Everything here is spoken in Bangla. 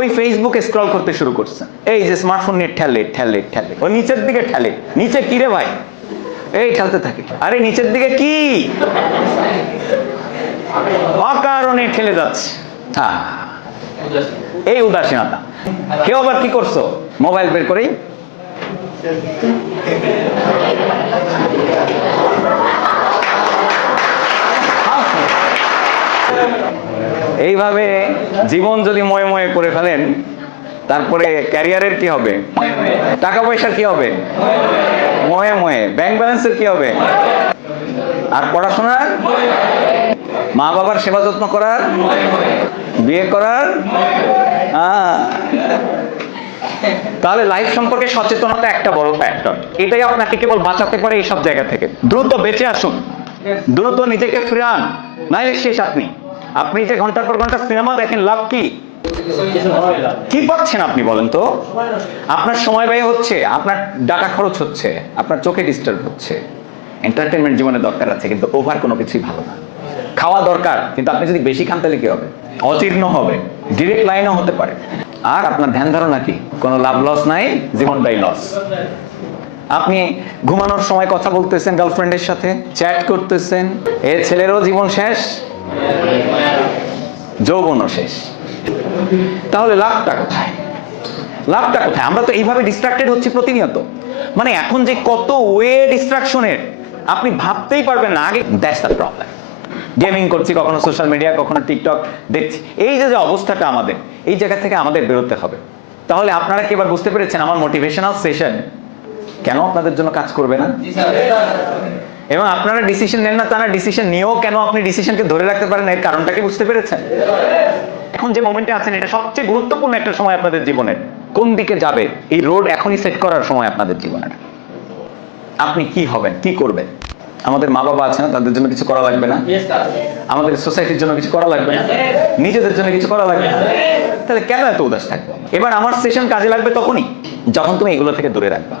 ওই ফেসবুকে স্ক্রল করতে শুরু করছে, এই যে স্মার্টফোন নিয়ে ঠেলে ঠেলে ঠেলে, ওই নিচের দিকে ঠেলে, নিচে কি রে ভাই, এই ঠেলতে থাকে, আরে নিচের দিকে কি, অকারণে ঠেলে যাচ্ছে। এই উদাসীনতা। কেউ আবার কি করছো, মোবাইল বের করেই এইভাবে জীবন যদি ময়ে ময়ে করে ফেলেন, তারপরে ক্যারিয়ারের কি হবে, টাকা পয়সার কি হবে, ময়ে ময়ে, ব্যাংক ব্যালেন্সের কি হবে, আর পড়াশোনার, মা বাবার সেবা যত্ন করার, বিয়ে করার। তাহলে লাইফ সম্পর্কে সচেতনতা একটা বড় ফ্যাক্টর। এটাই আপনাকে কেবল বাঁচাতে পারে এইসব জায়গা থেকে। দ্রুত বেঁচে আসুন, দ্রুত নিজেকে ফিরান, নাইলে শেষ আপনি। আপনি যে ঘন্টার পর ঘন্টা সিনেমা দেখেন, লাভ কি? কি পাচ্ছেন আপনি বলেন তো? আপনার সময় ব্যয় হচ্ছে, আপনার ডাটা খরচ হচ্ছে, আপনার চোখে ডিস্টার্ব হচ্ছে। এন্টারটেনমেন্ট জীবনে দরকার আছে, কিন্তু ওভার কোনো কিছুই ভালো না। খাওয়া দরকার, কিন্তু আপনি যদি বেশি খান তাহলে কি হবে? অজীর্ণ হবে, ডিরেক্ট লাইনও হতে পারে। আর আপনার ধ্যান ধারণা কি? কোনো লাভ লস নাই, জীবনটাই লস। আপনি ঘুমানোর সময় কথা বলতেছেন গার্লফ্রেন্ডের সাথে, চ্যাট করতেছেন, এ ছেলেরও জীবন শেষ, যৌবনও শেষ। তাহলে লাভটা কোথায়? লাভটা কোথায়? আমরা তো এইভাবে ডিস্ট্রাক্টেড হচ্ছি প্রতিনিয়ত। মানে এখন যে কত ওয়ে ডিস্ট্রাকশনের, আপনি ভাবতেই পারবেন না। আগে দ্যাটস দ্য প্রবলেম। গেমিং করছি, কখনো সোশ্যাল মিডিয়া, কখনো টিকটক দেখছি। এই যে অবস্থাটা আমাদের, এই জায়গা থেকে আমাদের বেরোতে হবে। তাহলে আপনারা কি এবার বুঝতে পেরেছেন আমার মোটিভেশনাল সেশন কেন আপনাদের জন্য কাজ করবে না? এবং আপনারা ডিসিশন নেন না, তারা ডিসিশন নিয়েও কেন আপনি ডিসিশনকে ধরে রাখতে পারেন, এর কারণটা কি বুঝতে পেরেছেন? এখন যে মোমেন্টে আছেন, এটা সবচেয়ে গুরুত্বপূর্ণ একটা সময় আপনাদের জীবনের। কোন দিকে যাবে এই রোড এখনই সেট করার সময় আপনাদের জীবনের। আপনি কি হবেন, কি করবেন? আমাদের মা বাবা আছে না, তাদের জন্য কিছু করা লাগবে না? আমাদের সোসাইটির জন্য কিছু করা লাগবে না? নিজেদের জন্য কিছু করা লাগবে না? তাহলে কেন এত উদাস থাকবে? এবার আমার সেশন কাজে লাগবে তখনই, যখন তুমি এগুলো থেকে দূরে রাখবা।